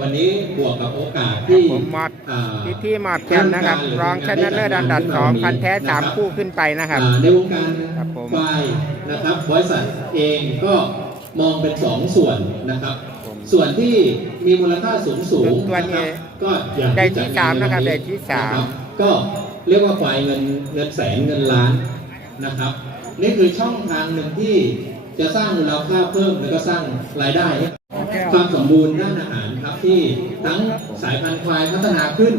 วันนี้บวกกับโอกาสที่ผมมอบอ่าพิธีมอบแชมป์นะครับ รองชนะเลิศอันดับสองพันแท้สามคู่ขึ้นไปนะครับ อ่าในวงการครับผมควายนะครับบริษัทเองก็มองเป็นสองส่วนนะครับ ผมส่วนที่มีมูลค่าสูงสูงตัวนี้นะครับก็อย่างได้ที่สามนะครับจัได้ที่สาม นะครับก็เรียกว่าควายเงินเงินแสนเงินล้านนะครับ นี่คือช่องทางหนึ่งที่ จะสร้างมูลค่าเพิ่มแล้วก็สร้างรายได้ให้ความสมบูรณ์ด้านอาหารครับที่ทั้งสายพันธุ์ควายพัฒนาขึ้น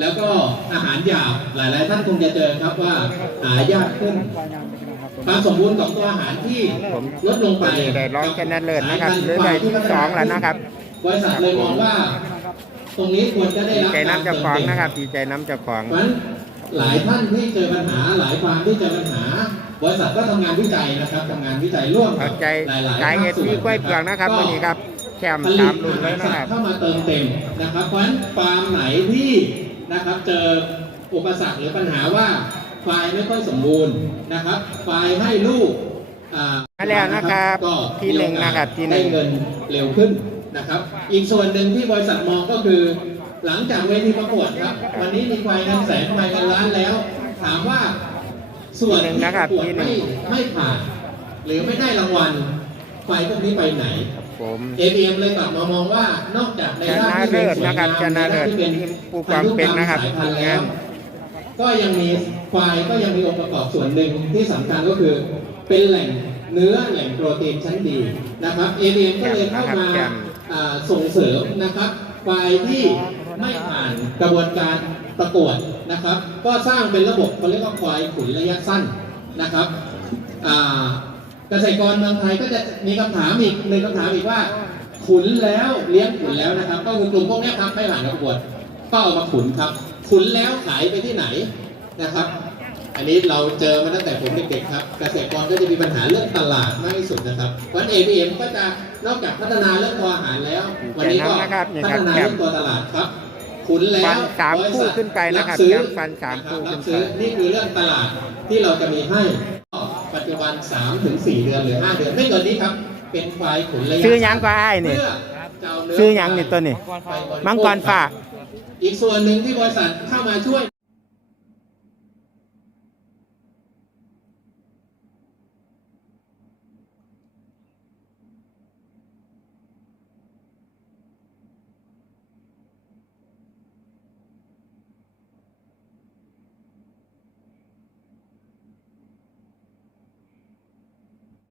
แล้วก็อาหารหยาบหลาย ๆ ท่านคงจะเจอครับว่าหายากขึ้นความสมบูรณ์ของตัวอาหารที่ผมลดลงไปได้รองชนะเลิศนะครับหรือได้ที่สองแล้วนะครับบริษัทเลยมองว่า ตรงนี้ควรจะได้ดีรับใจน้ำเจ้าของกรเติมเต็มนะครับดีใจน้ำเจ้าของเพราะฉะนั้นหลายท่านที่เจอปัญหาหลายความที่เจอปัญหา บริษัทก็ทำงานวิจัยนะครับทำงานวิจัยร่วมกัเอาบใจหลายๆสายภาเอคฟส่ซีวนกล้วยเปลือกนะครับวันนี้ครับแชมป์สามรุ่นเลยนะครับเข้ามาเติมเต็มนะครับ เพราะฉะนั้นฟาร์มไหนที่นะครับเจออุปสรรคหรือปัญหาว่าควายไม่ค่อยสมบูรณ์นะครับควายให้ลูกอ่ามาแล้วนะครับก็ที่หนึ่งนะครับที่หนึ่งได้เงินเร็วขึ้นนะครับ อีกส่วนหนึ่งที่บริษัทมองก็คือ หลังจากเวทีประกวดครับ วันนี้มีควายเงินแสนควายเงินล้านแล้ว ถามว่า ส่วนที่หนึ่งที่นะปครับระกวดที่หนึ่ไม่งไม่ผ่านหรือไม่ได้รางวัลควายพวกนี้ไปไหนผม ABM เลยกลับมามองว่านอกจากในชด้านนะที่เป็เลินศสวยนะครังาบมชนะเลิศที่เป็นทีมผู้ความเป็นนะครับพันธุกรรมสายพันธุ์ทีมแล้งานวก็ยังมีควายก็ยังมีองค์ประกอบส่วนหนึ่งที่สำคัญก็คือเป็นแหล่งเนื้อแหล่งโปรตีนชั้นดีนะครับ ABM ก็เลยเข้ามาแจ่มอ่าส่งเสริมนะครับควายที่ไม่ผ่านกระบวนการประกวด นะครับ ก็สร้างเป็นระบบเขาเรียกว่าควายขุนระยะสั้นนะครับอ่าเกษตรกรเมืองไทยก็จะมีคำถามอีกหนึ่งคำถามอีกว่า ขุนแล้วเลี้ยงขุนแล้วนะครับ ก็คือกลุ่มพวกเนี้ยครับไม่ผ่านการประกวดก็เอามาขุนครับ ขุนแล้วขายไปที่ไหนนะครับ อันนี้เราเจอมาตั้งแต่ผมเด็กๆครับ เกษตรกรก็จะมีปัญหาเรื่องตลาดมากที่สุดนะครับวัน ABM ก็จะนอกจากพัฒนาเรื่องตัวอาหารแล้ว วันนี้ก็นะครับนี่พัครับฒนาเรื่องตัวตลาดครับ ขุนแล้ฟัวนสามบริคู่ษัทขึ้นไปนะครับซื้อครับฟันสามคู่ขึ้นไปรับซื้อนี่คือเรื่องตลาดที่เราจะมีให้ปัจจุบัน3ถึง4เดือนหรือ5เดือนไม่เกินนี้ครับ เป็นควายขุนระยะซื้อหยังก็อ้ายนี่เพื่อจะเาเนื้ซื้อหยังนี่ตัวนี้ไปบริโภคมังกรฝากอีกส่วนหนึ่งที่บริษัทเข้ามาช่วย